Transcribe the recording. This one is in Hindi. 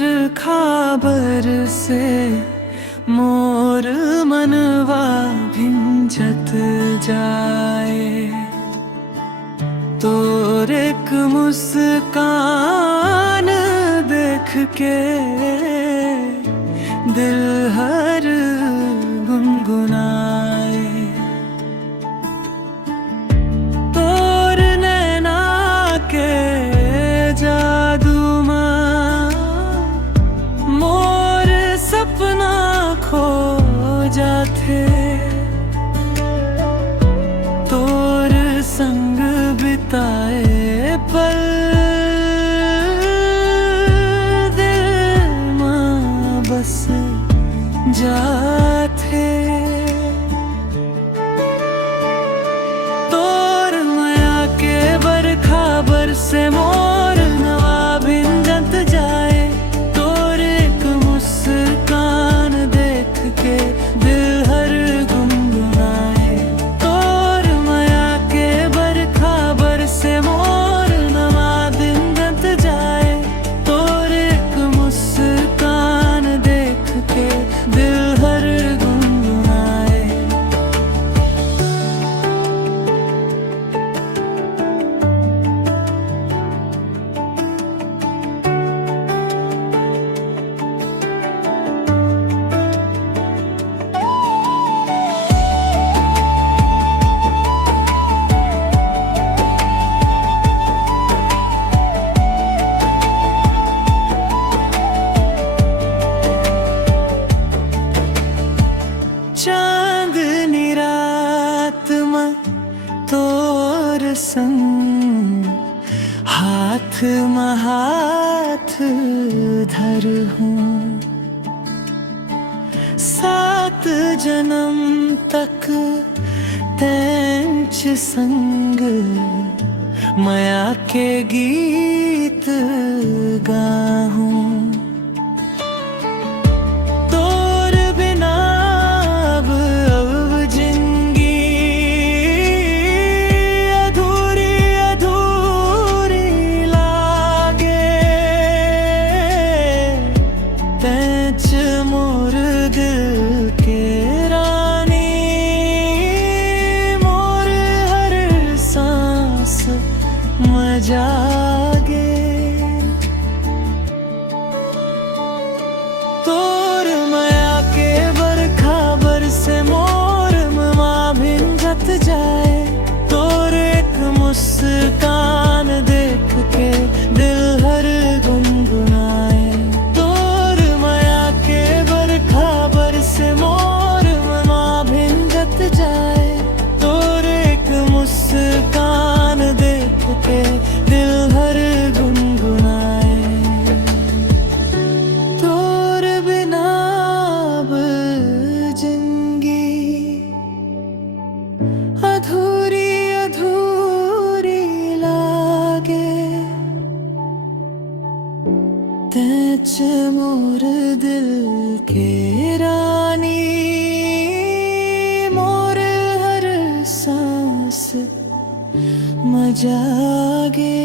बरखा से मोर मनवा भिंजत जाए। तोर एक मुस्कान देख के दिल हर गुनगुनाए। तोर नैना के जादू माँ मोर सपना खो जाते। तोर संग बिताए पल दिल माँ बस जाते। तोर माया के बरखा बरसे मोर नवा भिंजत जाए। तोर एक मुस्कान देख के दिल हर गुनगुनाए। तोर माया के बरखा बरसे मोर नवा भिंजत जाए। तोर एक मुस्कान देख के दिल हर गुनगुनाए। चांदनी रात में तोर संग हाथ में हाथ धर हूँ। 7 जन्म तक तेंच संग माया के गीत गाऊं। तोर बिना अब जिंदगी अधूरी अधूरी लागे। तेंच मोर दिल के रानी मोर हर सांस में जागे। तोर माया के बरखा बरसे मोर मवा भिंजत जाए। तोर एक मुस्कान देख के दिल हर गुनगुनाए। तोर माया के बरखा बरसे मोर मवा भिंजत जाए। तोर एक मुस्कान देख के दिल हर गुनगुनाए। तोर बिना अब जिंदगी अधूरी अधूरी लागे। तेंच मोर दिल के रानी मोर हर सांस में जागे।